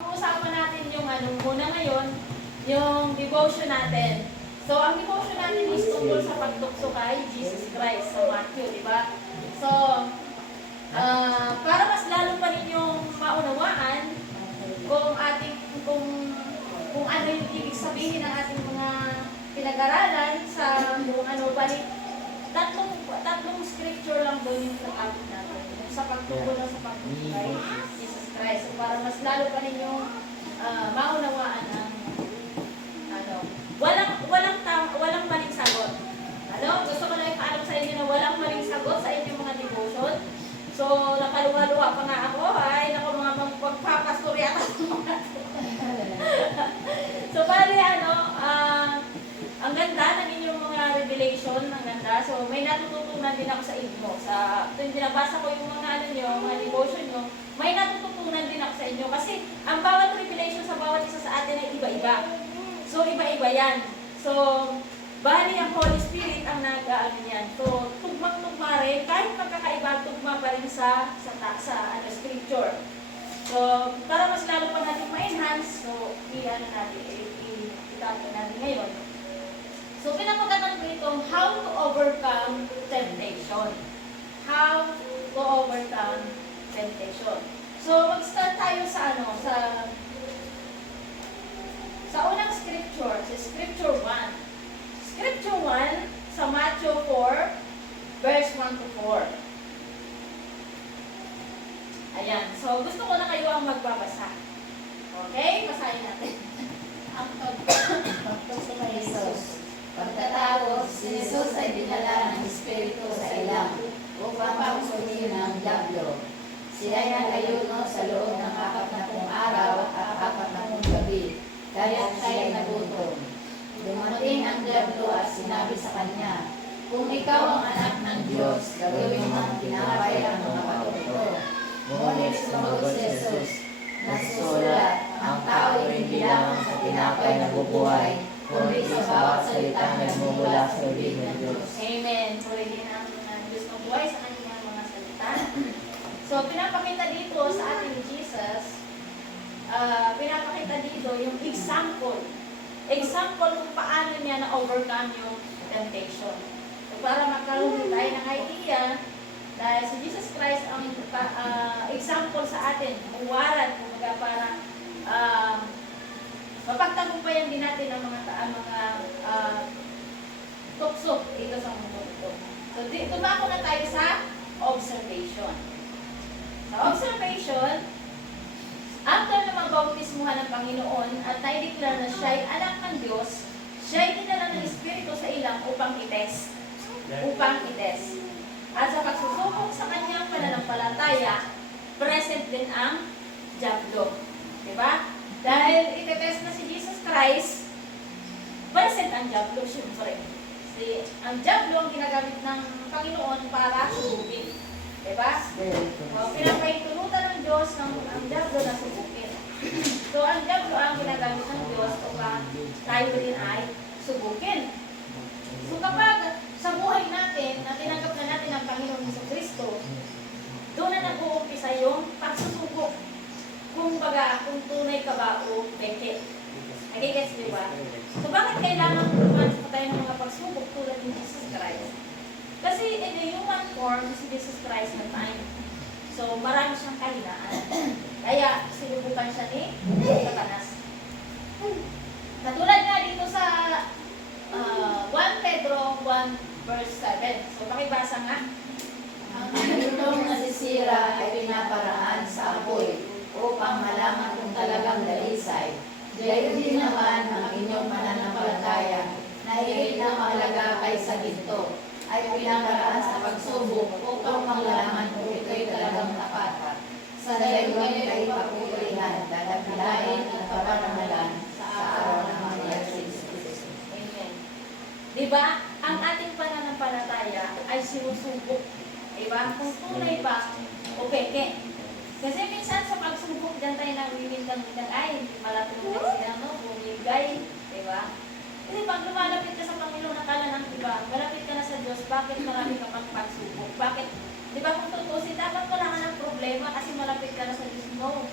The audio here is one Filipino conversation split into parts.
Usapan natin yung muna ngayon, yung devotion natin. So, ang devotion natin is tungkol sa pagtukso kay Jesus Christ sa Matthew, di ba? So, para mas lalo pa ninyong maunawaan kung ano yung ibig sabihin ng ating mga pinag-aralan sa tatlong scripture lang doon yung nag-abot natin. Yung sa pagtukso sa pagtukso kay Jesus Christ. So, para mas lalo pa ninyong maunawaan ang walang maling sagot. Gusto ko lang ipaalam sa inyo na walang maling sagot sa inyong mga devotion. So, nakaluwa-luwa pa nga ako. Ay, naku, mga magpapastorya ka. So, bali, ang ganda ng inyong mga revelation, ang ganda. So, may natututunan din ako sa inyo. Tuwing binabasa ko yung mga mga devotion nyo, may natututunan din ako sa inyo. Kasi, ang bawat revelation sa bawat isa sa atin ay iba-iba. So, iba-iba yan. So, bali ang Holy Spirit ang nag-aano yan. So, tugmang-tugma rin, kahit magkakaiba, tugma pa rin sa scripture. So, para mas lalo pa natin ma-enhance, so, itapon natin ngayon. So, pinapagatan ko itong how to overcome temptation. How to overcome temptation. So, mag-start tayo sa unang scripture, sa scripture 1. Scripture 1 sa Matthew 4, verse 1 to 4. Ayan. So, gusto ko na kayo ang magbabasa. Okay? Basahin natin. Ang pagtukso kay Jesus. Pagkatapos, si Jesus ay dinala ng Espiritu sa ilang upang pangsuhin ng dyablo. Siya ay nag-ayuno sa loob ng 40 araw at 40 gabi. Kaya siya'y nagutom. Dumating ang dyablo at sinabi sa kanya, "Kung ikaw ang anak ng Diyos, gagawin mong tinapay ang mga bato ito." Ngunit sumagot si Jesus, "Nasusulat, ang tao ay hindi lamang sa tinapay na bubuhay, kundi sa bawat salita na nagmumula sa bibig ng Diyos." Amen. Pwede na ang Diyos ng buhay sa kanyang mga salita. So, pinapakita dito sa ating Jesus, pinapakita dito yung example. Example kung paano niya na-overcome yung temptation. So, para magkaroon tayo ng idea, dahil si Jesus Christ ang example sa atin, uwaran, kumbaga para mapagtagumpayan din natin ang mga tukso dito sa mundo ito. So, tumako na tayo sa observation. Sa observation, after na magbautismuhan ng Panginoon at naideklara na siya ay anak ng Diyos, siya ay dinala ng Espiritu sa ilang upang ites. At sa pagsusubok sa kanyang pananampalataya, present din ang dyablo. Diba? Dahil itetest na si Jesus Christ, present ang dyablo, syempre. Ang dyablo ang ginagamit ng Panginoon para subukin. Diba? Pinapaintulutan ng Diyos ang dyablo na subukin. So, ang dyablo ang ginagamit ng Diyos upang tayo rin ay subukin. So, kapag sa buhay natin, na tinanggap na natin ang Panginoon Jesucristo, doon na nag-uumpisa yung pagsusubok. Kung tunay ka ba o peke. Nagigets, di ba? So, bakit kailangan pumanas pa tayo ng mga pagsubok tulad ni Jesus Christ? Kasi in the human form, si Jesus Christ na time. So, marami siyang kahinaan. Kaya, sinubukan siya ni Satanas. Katulad nga dito sa 1 Pedro 1 verse 7. So, pakibasa nga. Ang itong nasisira ay pinaparaan sa apoy upang malaman kung talagang dalisay. Gayon din naman ang inyong mananampalataya na higit na mahalaga kaysa ginto ay pinaparaan sa pagsubok upang malaman kung ito'y talagang tapat. Sa gayon ay papurihan, dadapilain at papanamalan sa araw ng mga Jesus. Amen. Diba? Ang ating pananampalataya ay sinusubok. Diba? Kung tunay ba o peke. Kasi minsan sa pagsubok, dyan tayo nangwimintang-mintang, ay, malapit na sila, bumigay. Diba? Kasi pag lumalapit ka sa Panginoon, nakala ng iba, malapit ka na sa Diyos, bakit marami ka pang pagsubok? Bakit? Di ba kung tutusin, dapat wala ka ng problema kasi malapit ka na sa Diyos mo.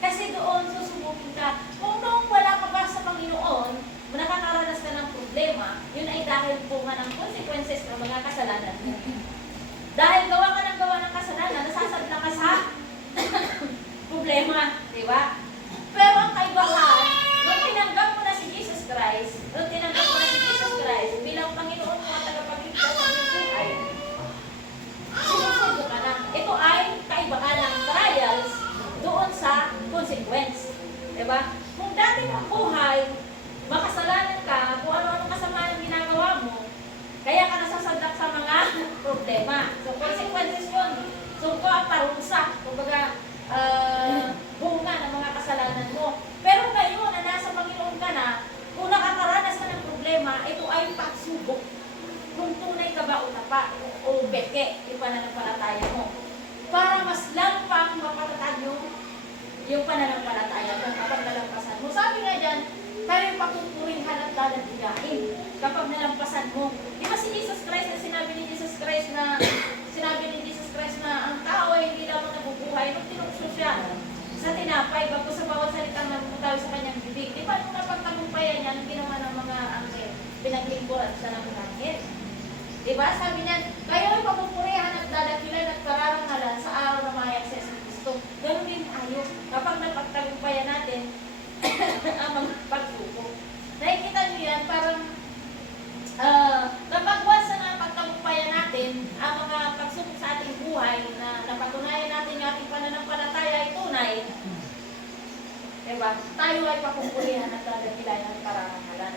Kasi Kasi doon susubukin ka. Kung noong wala ka pa sa Panginoon, nakakaranas ka ng problema, yun ay dahil bunga ng consequences ng mga kasalanan mo. Dahil gawa ka ng kasalanan, nasasadla ka sa problema, di ba? Pero ang kaibahan, nung tinanggap mo na si Jesus Christ bilang Panginoon mo at tagapagligtas ng iyong buhay, sinusubo ka na. Ito ay kaibahan ng trials doon sa consequence. Diba? Kung dati mong buhay, makasalanan ka, kung ano-ano kasama ang ginagawa mo, kaya ka nasasadlak sa mga problema. So, consequences yun. So, ito ang parusa. Kumbaga, bunga ng mga kasalanan mo. Pero ngayon, na nasa Panginoon ka na, kung nakakaranas ka ng problema, ito ay pagsubok. Kung tunay ka ba o tapa, o beke, yung pananampalataya mo. Para mas lalo pang mapatatag yung pananampalataya mo kapag nalampasan mo. Sabi nga dyan, tayo papupurihan at dadatigain kapag nalampasan mo. Di ba si Jesus Christ na sinabi ni Jesus Christ na ang tao ay hindi lamang nabubuhay nung tinukso siya sa tinapay bago sa bawat salitang namumutaw sa kanyang bibig. Di ba nung napagtagumpayan niya, nung ginawa ng mga anghel, pinaglingkuran siya ng langit. Di ba? Sabi niya, kayo ay papupurihan at dadakilan at pararangalan sa araw na mayang sa Kristo. Ganun din tayo. Kapag napagtagumpayan natin ang mga pagsubok. Nakikita niyo yan, parang kapag once na napagtagumpayan natin ang mga pagsubok sa ating buhay na napatunayan natin yung ating pananampalataya ay tunay, diba? Tayo ay papupurihan at dadakilan at pararangalan.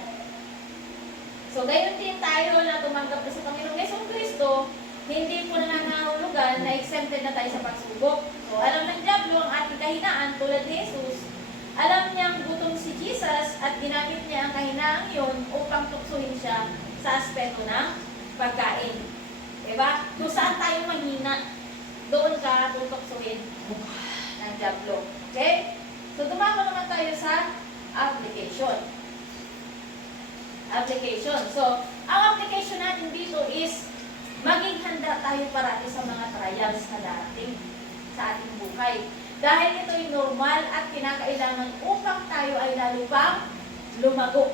So, gayon din tayo na tumanggap na sa Panginoong Yesong Kristo, hindi po nangangahulugan na exempted na tayo sa pagsubok. So, alam ng dyablo ang ating kahinaan tulad ni Jesus. Alam niyang gutom si Jesus at ginamit niya ang kahinaang yun upang tuksuhin siya sa aspeto ng pagkain. Diba? Kung saan tayo mahina, doon ka tutuksuhin ng dyablo. Okay? So, dumako naman tayo sa application. So, ang application natin dito is maging handa tayo parati sa mga trials na darating sa ating buhay. Dahil ito'y normal at kinakailangan upang tayo ay lalo pang lumago.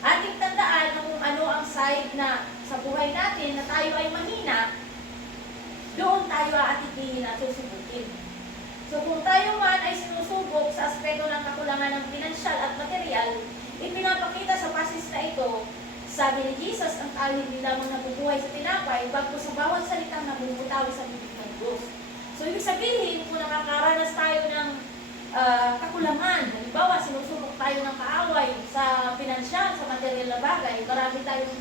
Ating tandaan kung ano ang side na sa buhay natin na tayo ay mahina, doon tayo aatikihin at susubukin. So, kung tayo man ay sinusubok sa aspeto ng kakulangan ng pinansyal at material, ipinapakita sa passage na ito, sabi ni Jesus, ang tao hindi lamang nabubuhay sa tinapay, bago sa bawat salitang namumutaw sa bibig ng Diyos. So, ibig sabihin, kung nakakaranas tayo ng kakulangan, halimbawa, sinusubok tayo ng kaaway sa pinansyal, sa material na bagay, marami tayong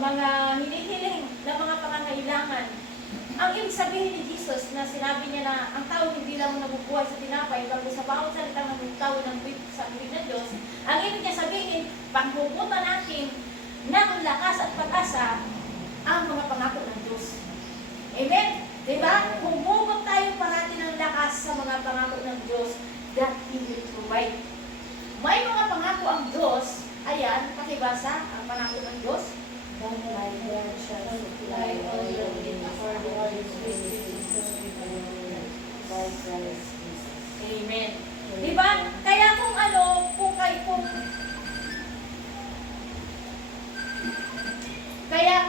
mga hinihiling na mga pangangailangan. Ang ibig sabihin ni Jesus na sinabi niya na ang tao hindi lang nabubuhay sa tinapay, bago sa bawat salitang namumutaw sa bibig ng Diyos, ang ibig niya sabihin, panghugutan natin ng lakas at pag-asa ang mga pangako ng Diyos. Amen? Diba? Humugot tayo parati ng lakas sa mga pangako ng Diyos that He will provide. May mga pangako ang Diyos. Ayan, pakibasa ang pangako ng Diyos. Thy hand shall supply all your needs according to His riches in glory by Christ Jesus. Amen. Diba? Kaya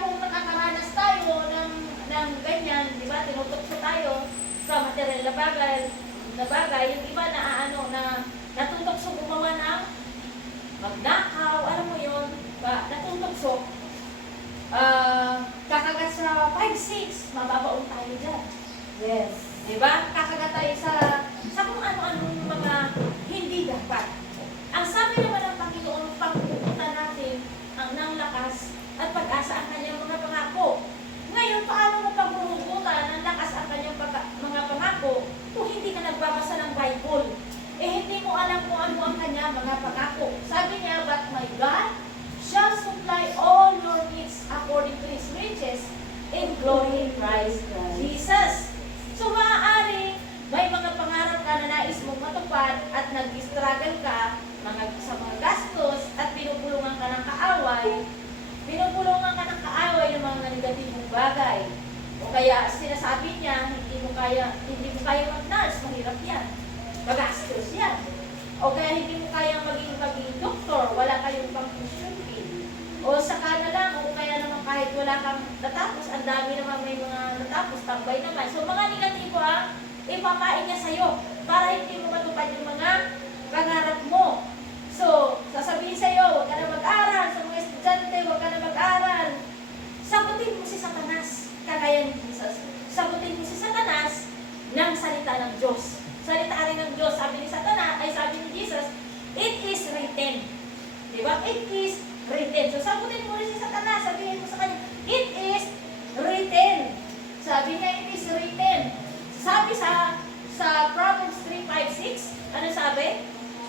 kung nakakaranas tayo ng ganyan, diba? Tinutukso tayo sa material na bagay, yung iba na natutokso gumawa ng magnakaw, alam mo yun, natutokso. Kakagat sa 5-6, mababaon tayo dyan. Yes. Diba? Kakagat tayo sa kung ano-anong mga hindi dapat. Ang sabi naman ng Panginoon, pagpupunta natin ng lakas at pag-asa ang kanyang mga pangako. Ngayon, paano mo pagpupunta ng lakas ang kanyang mga pangako kung hindi ka nagbabasa ng Bible? Hindi mo alam kung ano ang kanyang mga pangako. Sabi niya, but my God shall supply all your needs according to His riches in glory in Christ Jesus. So, maaari, may mga pangarap ka na nais mong matupad at nag-struggle ka sa mga gastos at binubulungan ka ng kaaway ng mga negatibong bagay. O kaya sinasabi niya, hindi mo kaya mag-nurse, mahirap yan. O kaya hindi mo kayang maging doktor, wala kayong pang-tuition fee. O saka na lang, o kaya naman kahit wala kang natapos, ang dami naman may mga natapos, tambay naman. So mga negatibo ang ipapain niya sa'yo para hindi mo matupad yung mga pangarap mo. So, sasabihin sa'yo, huwag ka na mag-aral. Sa mga estudyante, huwag ka na mag-aral. Sagutin mo si Satanas, kagaya ni Jesus. Sagutin mo si Satanas ng salita ng Diyos. Salita rin ng Diyos, sabi ni Satanas, ay sabi ni Jesus, it is written. Diba? It is written. So, sagutin mo rin si Satanas, sabihin mo sa kanya, it is written. Sabi niya, it is written. Sabi sa Proverbs 3:5-6, ano sabi?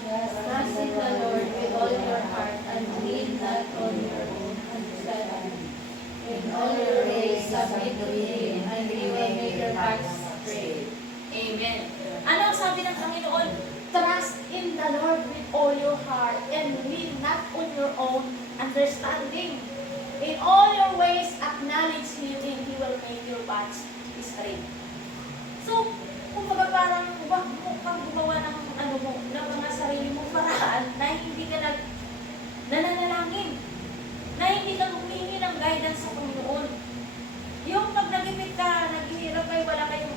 Trust in the Lord with all your heart and lean not on your own understanding. In all your ways submit to Him, and He will make your paths straight. Amen. Ano ang sabi ng Panginoon? Trust in the Lord with all your heart and lean not on your own understanding. In all your ways acknowledge Him and He will make your paths straight. So, kumbaga parang huwag mo kang gumawa ng ng mga sarili mong paraan na hindi ka nananalangin, na hindi ka humingi ng guidance sa Panginoon. Yung pag nagipit ka, naghihirap kayo, wala kayong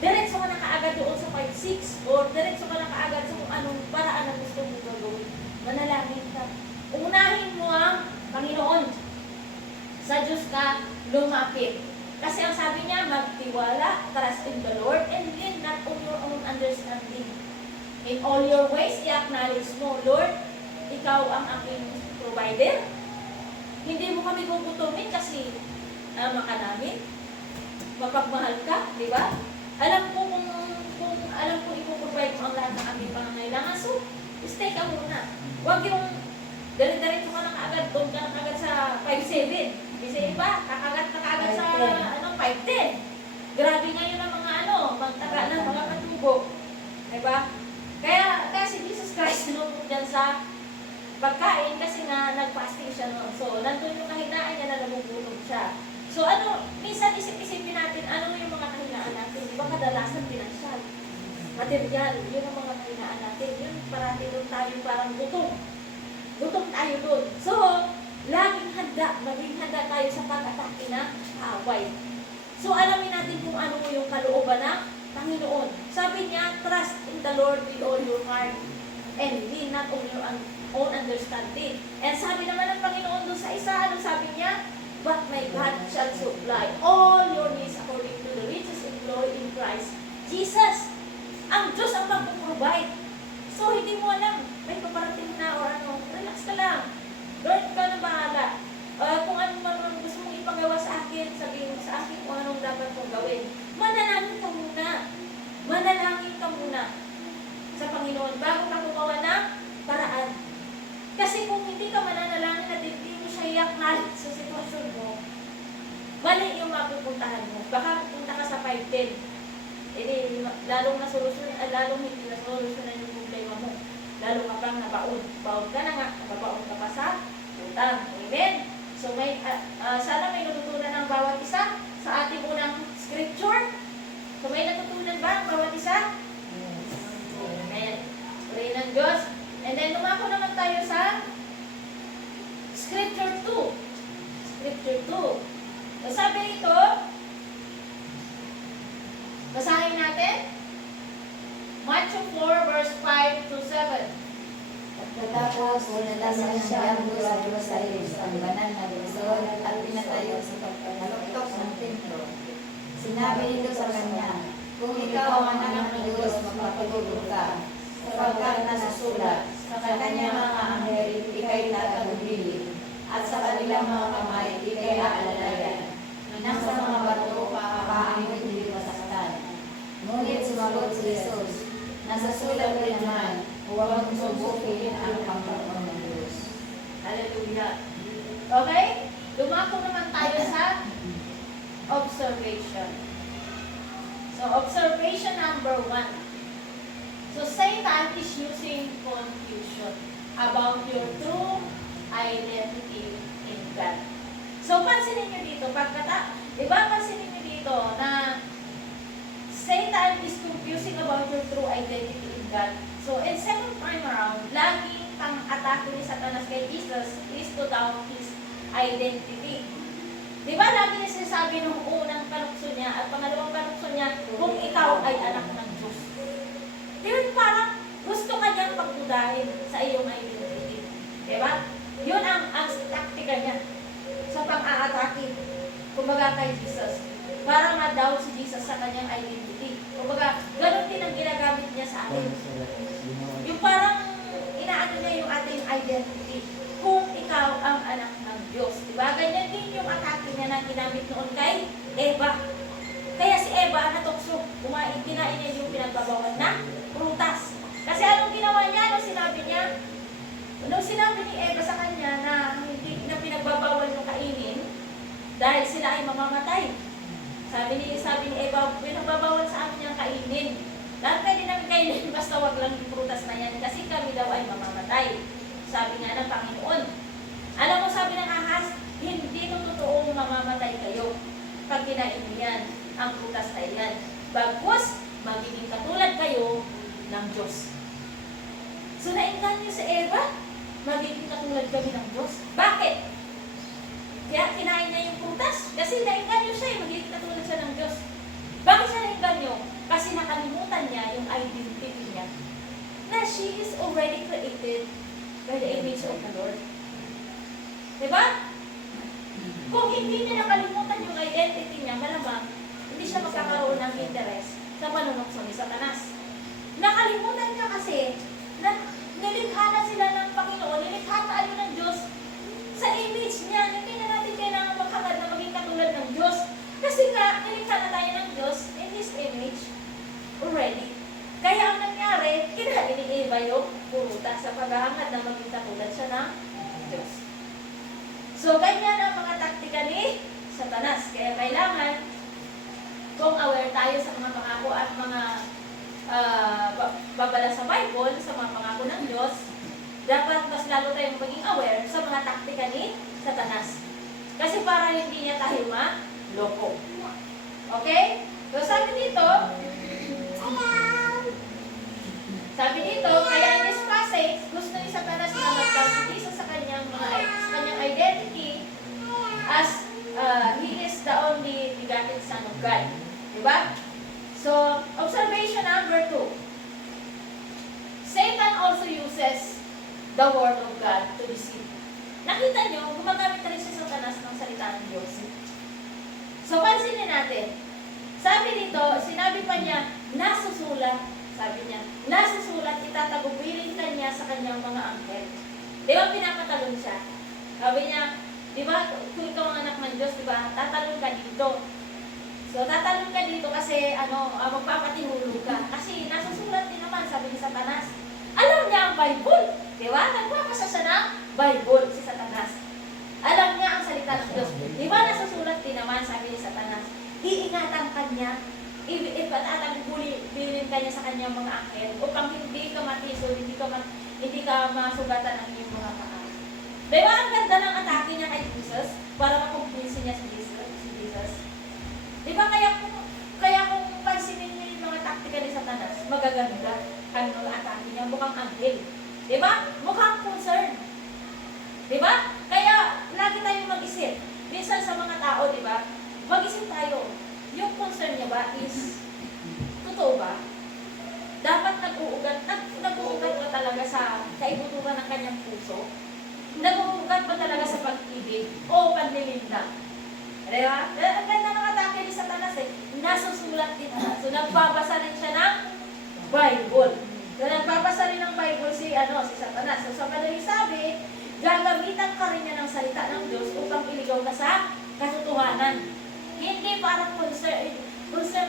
diretso ka na kaagad doon sa 5-6 or diretso ka na kaagad sa kung anong paraan na gusto mo gagawin. Manalangin ka. Unahin mo ang Panginoon. Sa Diyos ka lumapit. Kasi ang sabi niya, magtiwala, trust in the Lord, and lean not on your own understanding. In all your ways, i-acknowledge mo, Lord, ikaw ang aking provider. Hindi mo kami gugutumin kasi ama ka namin. Mapagmahal ka, di ba? Alam ko kung ipoprovide mo ang lahat ng aming pangangailangan. So, stay ka muna. Huwag yung diretso ka na kaagad, doon ka na kaagad sa 5-7. Kasi iba, kakagat na kaagad sa 5-10. Grabe ngayon ang mga magtaga ng mga katubo. Diba? Kaya si Jesus Christ sinunod dyan sa pagkain kasi nga nag-fasting siya noon. So, nandun yung kahinaan niya na nabubunog siya. So, minsan isip-isipin natin, ano yung mga kahinaan natin? Di ba kadalasan pinansyal? Material, yun ang mga kahinaan natin. Yun, parati doon tayo parang gutom. Gutom tayo doon. So, laging maging handa tayo sa pag-atake ng away. So, alamin natin kung ano yung kalooban ng Panginoon. Sabi niya, trust in the Lord with all your heart and lean not on your own understanding. And sabi naman ng Panginoon doon sa isa, ano sabi niya? But my God shall supply all your needs according to the riches and glory in Christ Jesus. Ang Diyos ang mag-provide. So, hindi mo alam, may paparating na o relax ka lang. Lord, ka na bahala. Kung ano man gusto mong ipagawa sa akin, sabihin mo sa akin kung anong dapat kong gawin. Manalangin ka muna. Manalangin ka muna sa Panginoon bago ka gumawa ng paraan. Kasi kung hindi ka mananalangin at hindi mo siya i-acknowledge sa sitwasyon mo, mali yung mapupuntahan mo. Baka pupunta ka sa 5-10. Lalong hindi na solusyonan yung problema mo. Lalo ka pang nabaon. Baon ka na nga, nababaon ka pa sa utang. Amen? So, sana may natutunan ng bawat isa sa ating unang scripture. So, may natutunan ba ang bawat isa? Amen. Pray ng Diyos. And then, lumako naman tayo sa scripture 2. Scripture 2. So, sabi rito, basahin natin. Matthew 4, verse 5 to 7. Pagkatapos, nalasan siya ang sa Jerusalem, ang banal na Luzon, at pinatayo sa pagkaluktok ng templo. Sinabi nito sa kanya, kung ikaw ang anak ng Diyos, magpapatulog ka, sapagkat nasusulat, sa kanyang mga anghel, ikay tatagubilin, at sa kanilang mga kamay, ikay aalalayan, nang sa mga bato, papaamit hindi masaktan. Ngunit sumagot si Jesus, nasasulat rin naman, huwag subukin ang Panginoon ng Diyos. Hallelujah. Okay? Lumako naman tayo sa observation. So, observation number 1. So, Satan is using confusion about your true identity in God. So, pansinin nyo dito, pansinin nyo dito na Satan is confusing about your true identity in God. God. So, in second time around, laging pang-atake ni Satanas kay Jesus is to doubt His identity. Di ba lagi niya sinasabi nung unang panukso niya at pangalawang panukso niya, kung ikaw ay anak ng Diyos. Di ba parang gusto ka niyang pagdudahin sa iyong identity. Di ba? Yun ang taktika niya sa pang-aatake. Kumbaga kay Jesus. Para ma-doubt si Jesus sa kanyang identity. Kumbaga, ganun din ang ginagamit niya sa atin. Yung parang inaano niya yung ating identity. Kung ikaw ang anak ng Diyos. Diba? Ganyan din yung atake niya na ginamit noon kay Eva. Kaya si Eva natukso. Kinain niya yung pinagbabawal na prutas. Kasi anong ginawa niya nung sinabi niya? Nung sinabi ni Eva sa kanya na hindi na pinagbabawal yung kainin dahil sila ay mamamatay. Sabi ni Eva, pinagbabawal sa amin yung kainin. Dahil pwede namin kainin, basta wag lang yung prutas na yan kasi kami daw ay mamamatay. Sabi nga ng Panginoon. Alam mo, sabi ng ahas, hindi ko totoong mamamatay kayo pag kinain yan, ang prutas na yan. Bagkus, magiging katulad kayo ng Diyos. So, nainganyo si Eva, magiging katulad kami ng Diyos. Bakit? Kaya kinain niya yung prutas. Kasi nainganyo siya, magiging katulad siya ng Diyos. Bakit siya nainganyo? Kasi nakalimutan niya yung identity niya. Na she is already created by the image of the Lord. Diba? Kung hindi niya nakalimutan yung identity niya, malamang hindi siya magkakaroon ng interest sa panunokso ni Satanas. Nakalimutan niya kasi na nilikha na sila ng Panginoon, nilikha tayo ng Diyos sa image niya. Hindi na natin kailangan maghangad na maging katulad ng Diyos. Kasi nga, nilikha na tayo ng Diyos in His image already. Kaya ang nangyari, kinain ni Eva yung puruta sa paghahangad na maging katulad siya ng Diyos. So, ganyan ang mga taktika ni Satanas. Kaya kailangan, kung aware tayo sa mga pangako at mga babala sa Bible, sa mga pangako ng Diyos, dapat mas lalo tayong maging aware sa mga taktika ni Satanas. Kasi para hindi niya tayo maloko. Okay? So, sabi dito, kaya in this passage, gusto ni Satanas na mag-doubt si Jesus sa kanyang identity as He is the only begotten Son of God. Diba? So, observation number 2. Satan also uses the Word of God to deceive. Nakita nyo, gumagamit rin si Satanas ng salita ng Diyos. So, pansinin natin. Sabi dito, sinabi pa niya, nasusulat. Sabi niya, nasusulat, itatagubilin ka niya sa kanyang mga anghel. Di ba pinapatalon siya? Sabi niya, di ba, kung ikaw ang anak ng Diyos, di ba, tatalon ka dito. So, tatalon ka dito kasi, magpapatihulog ka. Kasi, nasusulat din naman, sabi ni Satanas. Alam niya ang Bible. Di ba? Nagpapasa siya ng Bible, si Satanas. Alam niya ang salita ng Diyos. Di ba, nasusulat din naman, sabi ni Satanas. Iingatan ka niya. Bilin ka niya sa kanyang mga anghel upang hindi ka matiso, hindi ka masugatan ang iyong mga paa. Diba ang ganda ng atake niya kay Jesus para makumpinsin niya si Jesus? Diba kaya kung pansinin niyo yung mga taktika ni Satanas, magaganda ang mga atake niya, mukhang anghel. Diba? Mukhang concern. Diba? Kaya lagi tayong mag-isip. Minsan sa mga tao, diba? Mag-isip tayo. Yung concern niya ba is totoo ba? Dapat nag-uugat ba talaga sa kaibuturan ng kanyang puso? Nag-uugat ba talaga sa pag-ibig o panlilinlang? Diba? Ang ganda ng atake ni Satanas nasusulat din naman. So nagbabasa rin siya ng Bible. So nagbabasa rin ng Bible si Satanas. So sa madaling sabi, gagamitan ka rin niya ng salita ng Diyos upang iligaw ka sa katotohanan. Hindi parang concern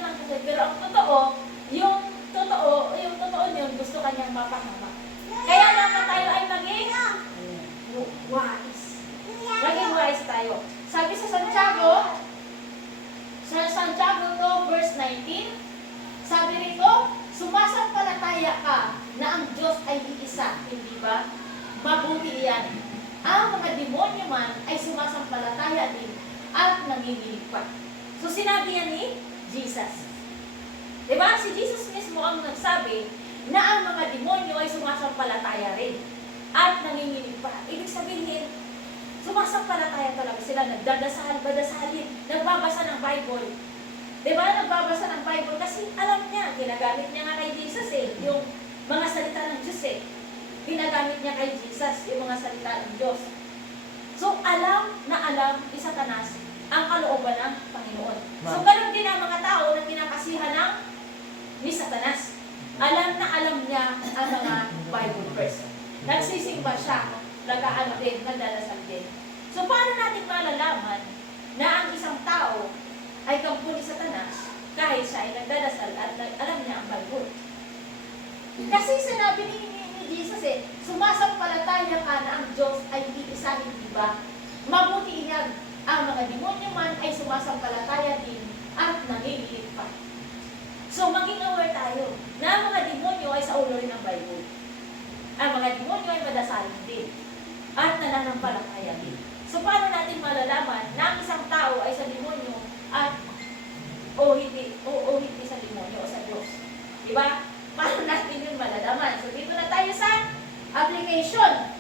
lang kasi. Pero ang totoo, yung totoo niyon, gusto kanyang mapahama. Kaya dapat tayo ay maging wise. Maging wise tayo. Sabi sa Santiago 2 verse 19, sabi rito, sumasampalataya ka na ang Diyos ay iisa, hindi ba? Mabuti yan. Ang mga demonyo man ay sumasampalataya din at nanginginig pa. So, sinabi yan ni Jesus. Diba? Si Jesus mismo ang nagsabi na ang mga demonyo ay sumasampalataya rin at nanginginig pa. Ibig sabihin, sumasampalataya talaga sila, nagdadasal, badasalin, nagbabasa ng Bible. Diba? Nagbabasa ng Bible kasi alam niya, ginagamit niya nga kay Jesus yung mga salita ng Diyos Ginagamit niya kay Jesus yung mga salita ng Diyos. So, alam na alam ni Satanas ang kalooban ng Panginoon. So, ganun din ang mga tao na kinakasihan ni Satanas. Alam na alam niya ang mga Bible verse. Nagsisimba siya, nag-aano din, nagdadasal din. So, paano natin malalaman na ang isang tao ay kampo ni Satanas kahit siya ay nagdadasal at alam niya ang Bible? Kasi sinabi ni Jesus sumasampalataya ka na ang Diyos ay iisa, hindi ba? Mabuti niya ang mga demonyo man ay sumasampalataya din at nanginginig pa. So, maging aware tayo na ang mga demonyo ay sa ulo rin ng Bible. Ang mga demonyo ay madasalin din at nananampalataya din. So, paano natin malalaman na ang isang tao ay sa demonyo at hindi sa demonyo o sa Diyos? Diba? Paano natin yun malalaman? So, dito na tayo sa application.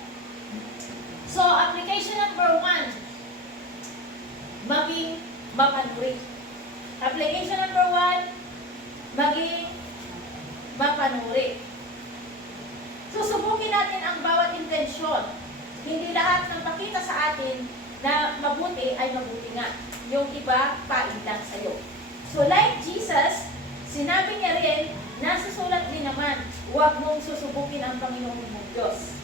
So, application number 1, maging mapanuri. Application number 1, maging mapanuri. Susubukin natin ang bawat intensyon. Hindi lahat ng pakita sa atin na mabuti ay mabuti nga. Yung iba, pain lang sa'yo. So, like Jesus, sinabi niya rin, nasusulat din naman, huwag mong susubukin ang Panginoon mong Diyos.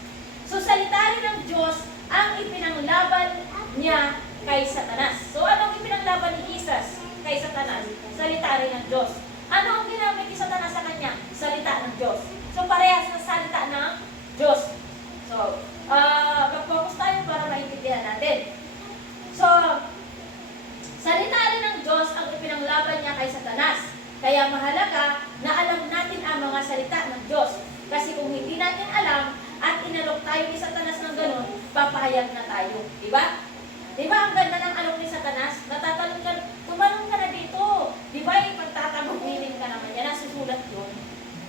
So, salita rin ng Diyos ang ipinanglaban niya kay Satanas. So, anong ipinanglaban ni Jesus kay Satanas? Salita rin ng Diyos. Ano ang ginamit ni Satanas sa kanya? Salita ng Diyos. So, parehas na salita ng Diyos. So, mag-focus tayo para maintindihan natin. So, salita rin ng Diyos ang ipinanglaban niya kay Satanas. Kaya mahalaga na alam natin ang mga salita ng Diyos. Kasi kung hindi natin alam at inalok tayo ni Satanas ng ganun, papayag na tayo. Diba? Diba ang ganda ng alok ni Satanas? Natatalong ka, tumalong ka na dito. Diba yung pagtatamagwiling ka naman yan, nasusulat yun.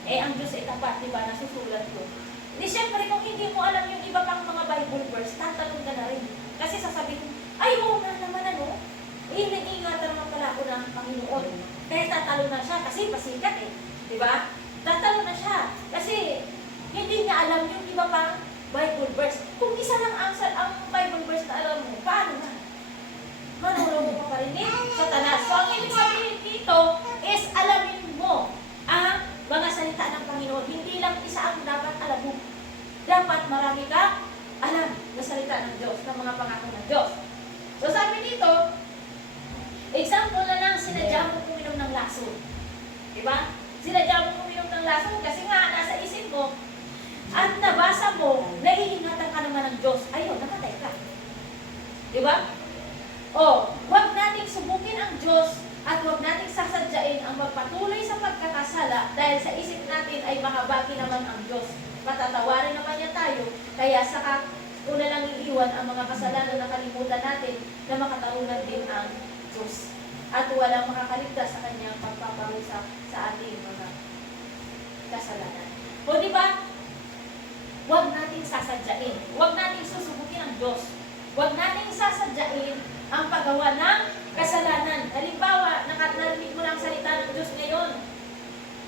Ang Diyos ay tapat, diba? Nasusulat yun. Di syempre kung hindi mo alam yung iba pang mga Bible verse, tatalong ka na rin. Kasi sasabihin, ay oo nga naman nag-iingatan naman pala ako ng Panginoon. Kaya tatalo na siya kasi pasikat Diba? Tatalo na siya. Kasi hindi niya alam yung iba pang Bible verse. Kung isa lang ang Bible verse na alam mo, paano na? Manulong mo pa rin Satanas. So, ang ibig sabihin dito is alamin mo ang mga salita ng Panginoon. Hindi lang isa ang dapat alam mo. Dapat marami ka alam na salita ng Diyos, ng mga pangako ng Diyos. So, sabi dito, example na lang, sinadya mo uminom ng lason. Diba? Sinadya mo uminom ng lason kasi nga, nasa isip mo, at nabasa mo, naiingatan ka naman ng Diyos. Ayun, namatay ka. Diba? Huwag nating subukin ang Diyos at huwag nating sasadyain ang magpatuloy sa pagkakasala dahil sa isip natin ay mahabagi naman ang Diyos. Patatawarin naman niya tayo, kaya saka una lang iiwan ang mga kasalanan na kalimutan natin na makatalunan din ang Diyos. At walang makakaligtas sa kanyang pagpaparusa sa ating mga kasalanan. O diba? Huwag nating sasadyain. Huwag nating susubukin ang Diyos. Huwag nating sasadyain ang paggawa ng kasalanan. Halimbawa, narinig mo na ang salita ng Diyos ngayon.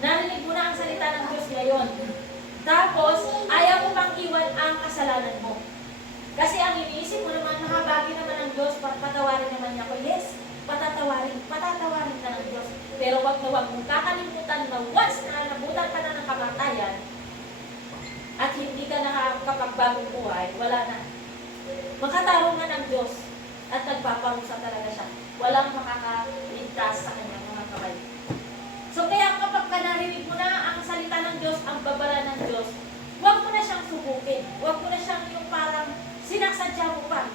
Narinig mo na ang salita ng Diyos ngayon. Tapos, ayaw mo pang iwan ang kasalanan mo. Kasi ang iniisip mo naman, mahabagi naman ang Diyos, patawarin naman niya ko. Yes, patatawarin ka ng Diyos. Pero wag na wag mong kakalimutan na once na nabutan ka na ng kamatayan at hindi ka nakakapagbagong buhay, wala na. Makatarong na ng Diyos at nagpaparusa talaga siya. Walang makakaligtas sa kanyang mga kamay. So kaya kapag narinig mo na ang salita ng Diyos, ang babala ng Diyos, huwag mo na siyang subukin. Huwag mo na siyang yung parang sinasadya mo pa.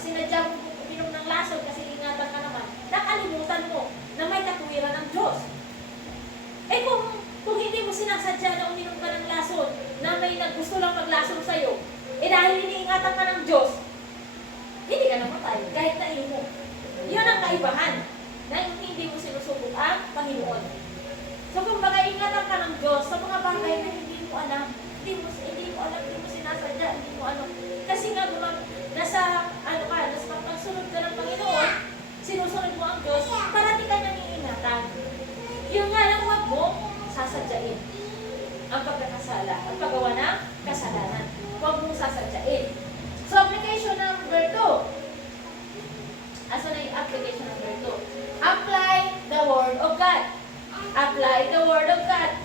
Sinadya mo uminom ng lason kasi ingatan ka naman. Nakalimutan mo na may katwiran ng Diyos. Kung hindi mo sinasadya na uminom ka ng lason, na may gusto lang maglason sa'yo, dahil iniingatan ka ng Diyos, hindi ka namatay, kahit na iyo mo. Yun ang kaibahan na hindi mo sinusubok ang Panginoon. So kung ingatan ka ng Diyos sa mga bagay na alam. Hindi mo alam, hindi mo sinasadya, hindi mo ano. Kasi nga, nasa pagsunod ka ng Panginoon, sinusunod mo ang Diyos, parati ka nang iingatan. Yung nga lang, huwag mo sasadyain ang pagkakasala, ang paggawa ng kasalanan. Huwag mong sasadyain. So, application number 2. Asa na yung application number 2? Apply the Word of God. Apply the Word of God.